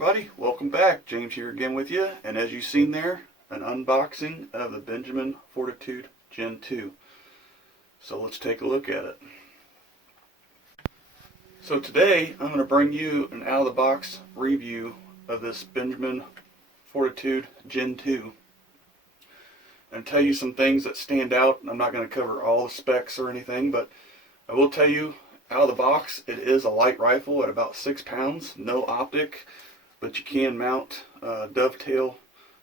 everybody, welcome back. James here again with you, and as you've seen there, an unboxing of the Benjamin Fortitude Gen 2. So let's take a look at it. So today I'm going to bring you an out-of-the-box review of this Benjamin Fortitude Gen 2 and tell you some things that stand out. I'm not going to cover all the specs or anything, but I will tell you out of the box, it is a light rifle at about 6 pounds, no optic, but you can mount a dovetail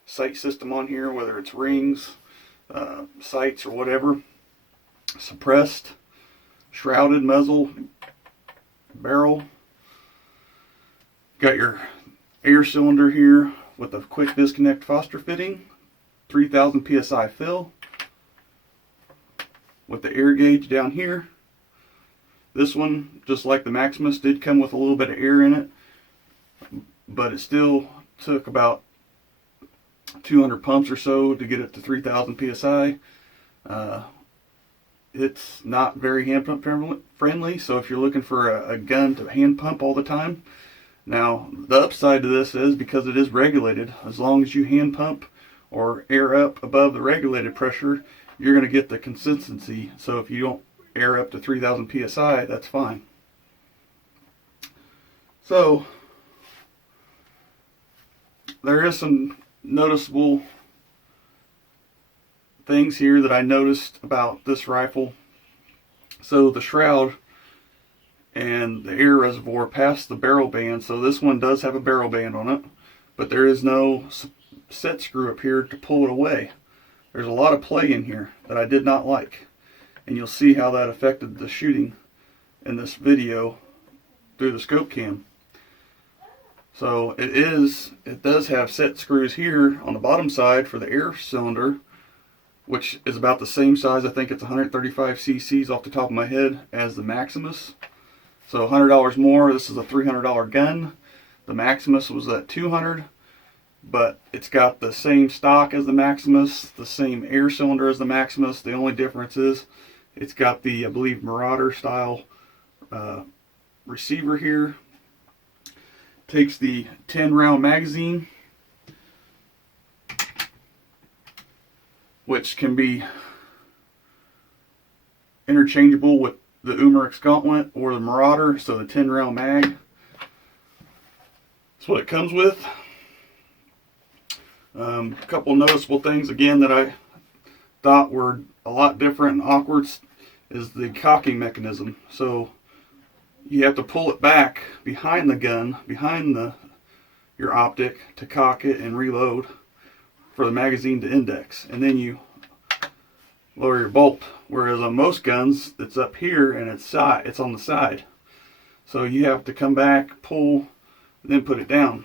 sight system on here, whether it's rings, sights, or whatever. Suppressed, shrouded muzzle, barrel. Got your air cylinder here with a quick disconnect Foster fitting, 3000 psi fill, with the air gauge down here. This one, just like the Maximus, did come with a little bit of air in it, but it still took about 200 pumps or so to get it to 3000 psi. It's not very hand pump friendly, so if you're looking for a gun to hand pump all the time. Now, the upside to this is because it is regulated, as long as you hand pump or air up above the regulated pressure, you're going to get the consistency. So if you don't air up to 3000 psi, that's fine. So there is some noticeable things here that I noticed about this rifle. So the shroud and the air reservoir past the barrel band, so this one does have a barrel band on it, but there is no set screw up here to pull it away. There's a lot of play in here that I did not like, and you'll see how that affected the shooting in this video through the scope cam. So it does have set screws here on the bottom side for the air cylinder, which is about the same size. I think it's 135 cc's off the top of my head as the Maximus. So $100 more. This is a $300 gun. The Maximus was at $200, but it's got the same stock as the Maximus, the same air cylinder as the Maximus. The only difference is it's got the, I believe, Marauder style receiver here. Takes the 10 round magazine, which can be interchangeable with the Umerix Gauntlet or the Marauder. So the 10 round mag, that's what it comes with. A couple noticeable things again that I thought were a lot different and awkward is the cocking mechanism. So you have to pull it back behind the gun, behind your optic, to cock it and reload for the magazine to index, and then you lower your bolt. Whereas on most guns, it's up here and it's on the side, so you have to come back, pull, and then put it down.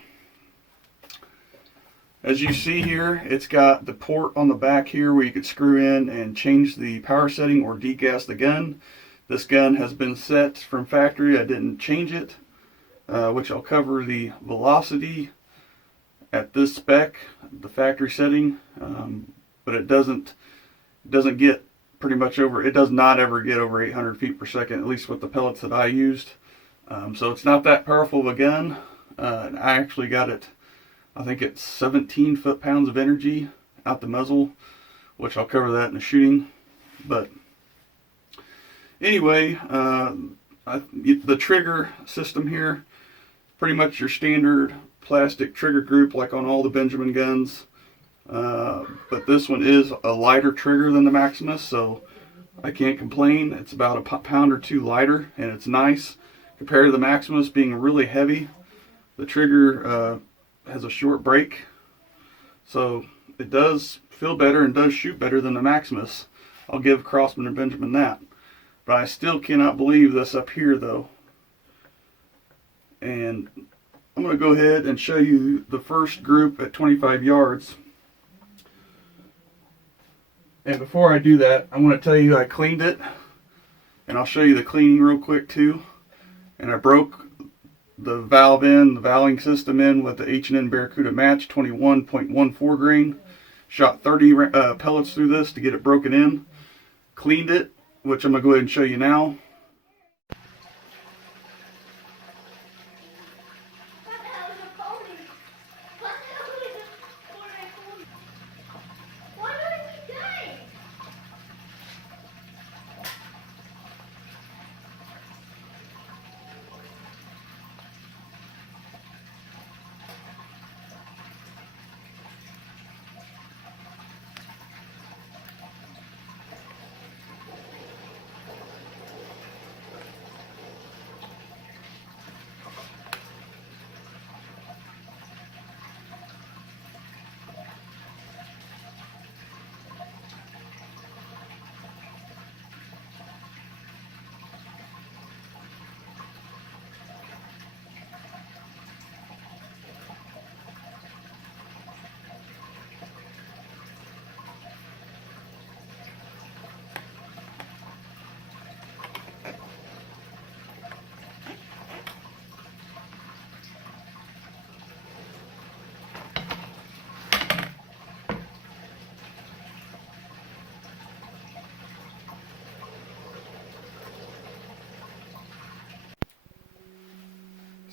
As you see here, it's got the port on the back here where you could screw in and change the power setting or degas the gun. This gun has been set from factory. I didn't change it, which I'll cover the velocity at this spec, the factory setting, but it doesn't get pretty much over, it does not ever get over 800 feet per second, at least with the pellets that I used. So it's not that powerful of a gun. I actually got it, I think it's 17 foot-pounds of energy out the muzzle, which I'll cover that in the shooting. But anyway, the trigger system here, pretty much your standard plastic trigger group like on all the Benjamin guns. But this one is a lighter trigger than the Maximus, so I can't complain. It's about a pound or two lighter, and it's nice. Compared to the Maximus being really heavy, the trigger has a short break, so it does feel better and does shoot better than the Maximus. I'll give Crossman and Benjamin that. But I still cannot believe this up here though. And I'm going to go ahead and show you the first group at 25 yards. And before I do that, I want to tell you I cleaned it, and I'll show you the cleaning real quick too. And I broke the valve in, the valving system in with the H&N Barracuda Match 21.14 grain. Shot 30 pellets through this to get it broken in. Cleaned it, which I'm going to go ahead and show you now.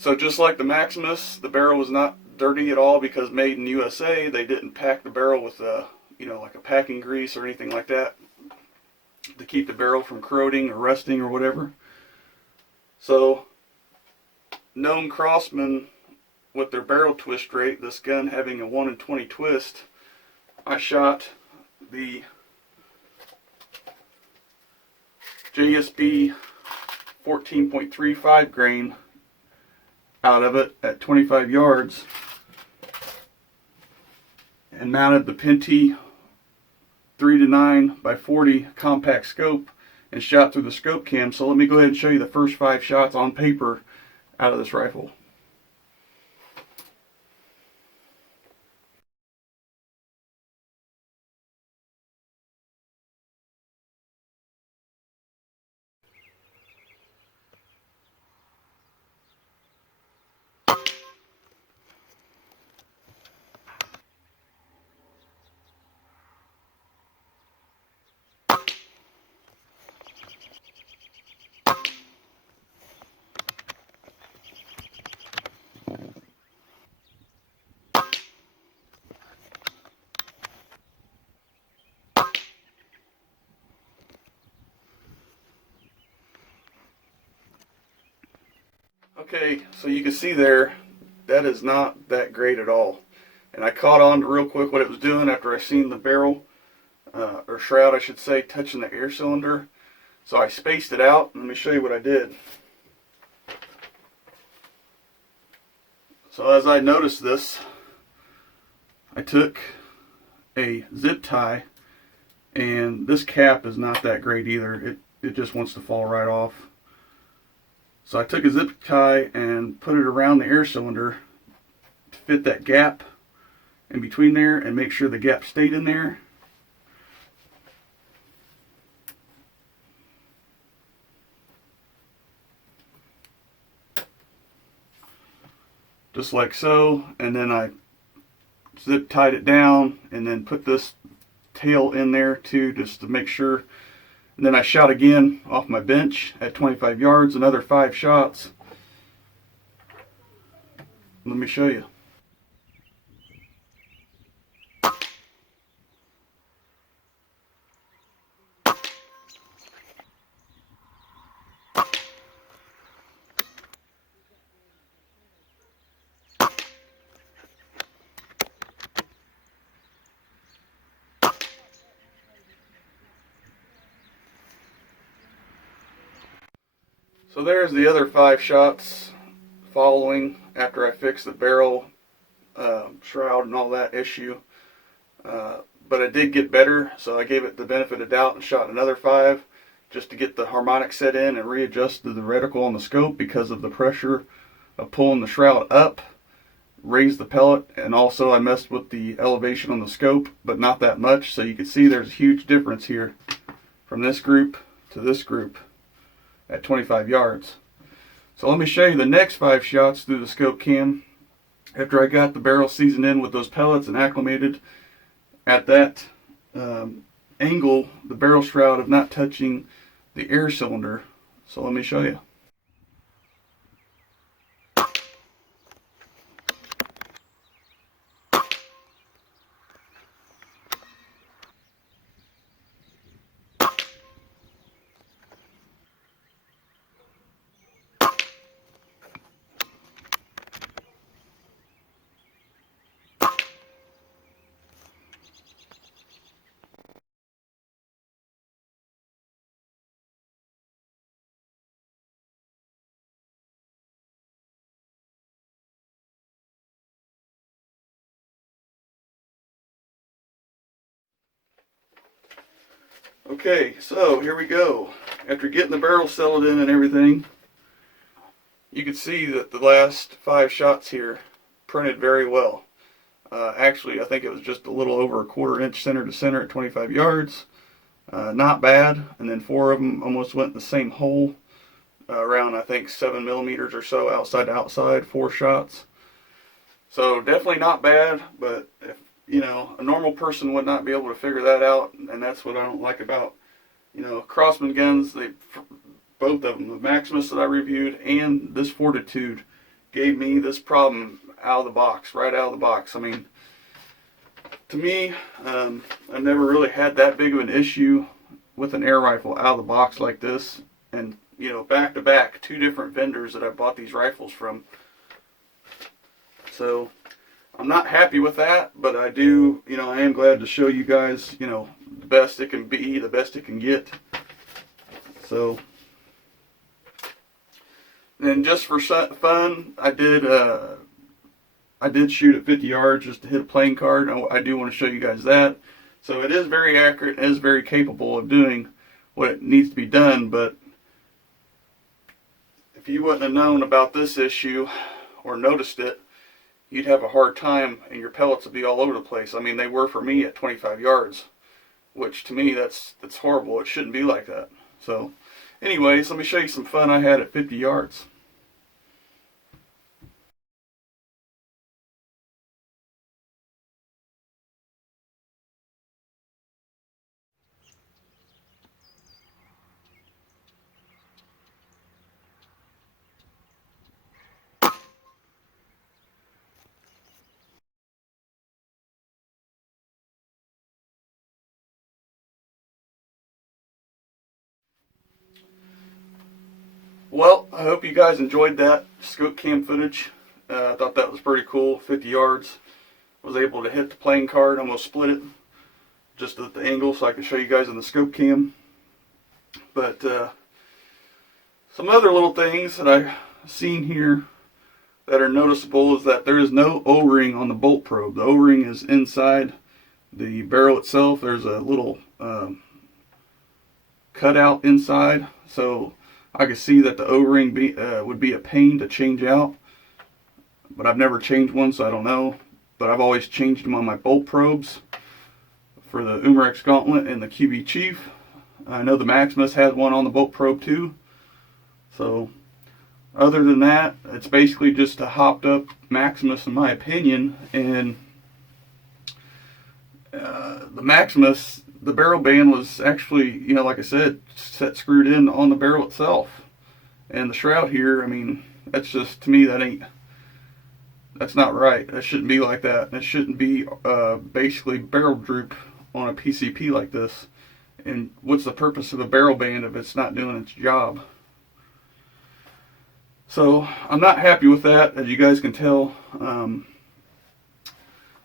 So just like the Maximus, the barrel was not dirty at all because made in USA. They didn't pack the barrel with like a packing grease or anything like that to keep the barrel from corroding or rusting or whatever. So known craftsmen with their barrel twist rate, this gun having a 1 in 20 twist, I shot the JSB 14.35 grain out of it at 25 yards and mounted the Penty 3-9 by 40 compact scope and shot through the scope cam. So let me go ahead and show you the first 5 shots on paper out of this rifle. Okay, so you can see there, that is not that great at all. And I caught on to real quick what it was doing after I seen the barrel, or shroud I should say, touching the air cylinder. So I spaced it out. Let me show you what I did. So as I noticed this, I took a zip tie, and this cap is not that great either. It just wants to fall right off. So I took a zip tie and put it around the air cylinder to fit that gap in between there and make sure the gap stayed in there. Just like so, and then I zip tied it down and then put this tail in there too, just to make sure. And then I shot again off my bench at 25 yards, another 5 shots. Let me show you. So there's the other 5 shots following after I fixed the barrel, shroud and all that issue. But it did get better, so I gave it the benefit of doubt and shot another 5 just to get the harmonic set in and readjusted the reticle on the scope because of the pressure of pulling the shroud up, raised the pellet, and also I messed with the elevation on the scope, but not that much. So you can see there's a huge difference here from this group to this group at 25 yards. So let me show you the next 5 shots through the scope cam after I got the barrel seasoned in with those pellets and acclimated at that angle, the barrel shroud of not touching the air cylinder. So let me show you. Okay, so here we go. After getting the barrel settled in and everything, you can see that the last 5 shots here printed very well. Actually, I think it was just a little over a 1/4 inch center to center at 25 yards. Not bad. And then 4 of them almost went in the same hole, around I think 7 millimeters or so outside to outside, 4 shots. So definitely not bad, but if a normal person would not be able to figure that out, and that's what I don't like about, Craftsman guns. Both of them, the Maximus that I reviewed and this Fortitude, gave me this problem out of the box, right out of the box. I mean, to me, I've never really had that big of an issue with an air rifle out of the box like this. And, you know, back to back, 2 different vendors that I bought these rifles from. So, I'm not happy with that, but I do, you know, I am glad to show you guys, you know, the best it can be, the best it can get. So, and just for fun, I did shoot at 50 yards just to hit a playing card. I do want to show you guys that. So it is very accurate, it is very capable of doing what it needs to be done, but if you wouldn't have known about this issue or noticed it, you'd have a hard time and your pellets would be all over the place. I mean, they were for me at 25 yards, which to me, that's horrible. It shouldn't be like that. So anyways, let me show you some fun I had at 50 yards. Well, I hope you guys enjoyed that scope cam footage. I thought that was pretty cool. 50 yards. Was able to hit the playing card, almost split it, just at the angle so I can show you guys in the scope cam. But some other little things that I've seen here that are noticeable is that there is no O-ring on the bolt probe. The O-ring is inside the barrel itself. There's a little cutout inside, so I can see that the O-ring would be a pain to change out, but I've never changed one, so I don't know. But I've always changed them on my bolt probes for the Umarex Gauntlet and the QB Chief. I know the Maximus has one on the bolt probe too. So other than that, it's basically just a hopped up Maximus in my opinion. And the Maximus, the barrel band was actually, you know, like I said, screwed in on the barrel itself. And the shroud here, I mean, that's just, to me, that's not right. That shouldn't be like that. It shouldn't be basically barrel drooped on a PCP like this. And what's the purpose of a barrel band if it's not doing its job? So I'm not happy with that, as you guys can tell.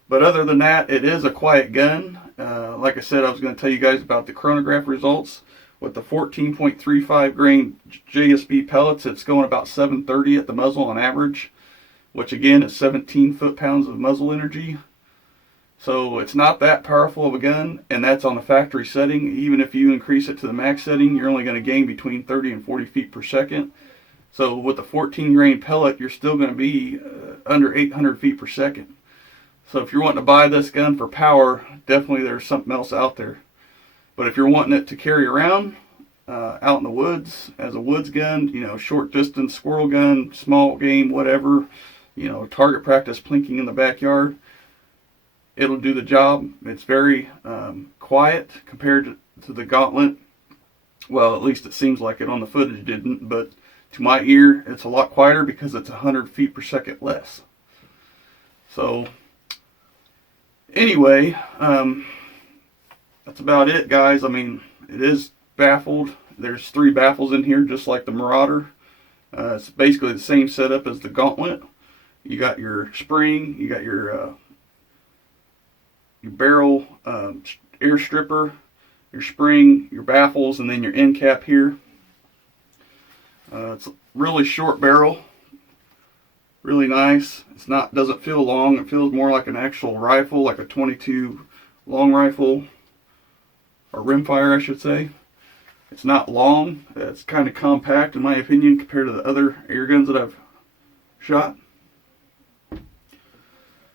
But other than that, it is a quiet gun. Like I said, I was going to tell you guys about the chronograph results. With the 14.35 grain JSB pellets, it's going about 730 at the muzzle on average, which again is 17 foot-pounds of muzzle energy. So it's not that powerful of a gun, and that's on the factory setting. Even if you increase it to the max setting, you're only going to gain between 30 and 40 feet per second. So with the 14 grain pellet, you're still going to be under 800 feet per second. So if you're wanting to buy this gun for power, definitely there's something else out there. But if you're wanting it to carry around out in the woods as a woods gun, you know, short distance squirrel gun, small game, whatever, you know, target practice plinking in the backyard, it'll do the job. It's very quiet compared to the Gauntlet. Well, at least it seems like it on the footage. It didn't, but to my ear, it's a lot quieter because it's 100 feet per second less. So anyway, that's about it, guys. I mean, it is baffled. There's 3 baffles in here, just like the Marauder. It's basically the same setup as the Gauntlet. You got your spring, you got your barrel air stripper, your spring, your baffles, and then your end cap here. It's a really short barrel, really nice. It's not, doesn't feel long. It feels more like an actual rifle, like a 22 long rifle, or rimfire, I should say. It's not long. It's kind of compact, in my opinion, compared to the other air guns that I've shot.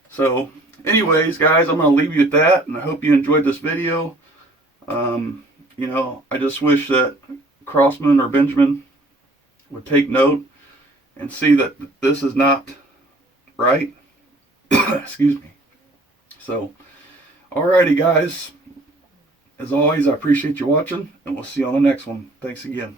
So, anyways, guys, I'm going to leave you at that, and I hope you enjoyed this video. You know, I just wish that Crossman or Benjamin would take note and see that this is not right. Excuse me. So, alrighty, guys. As always, I appreciate you watching, and we'll see you on the next one. Thanks again.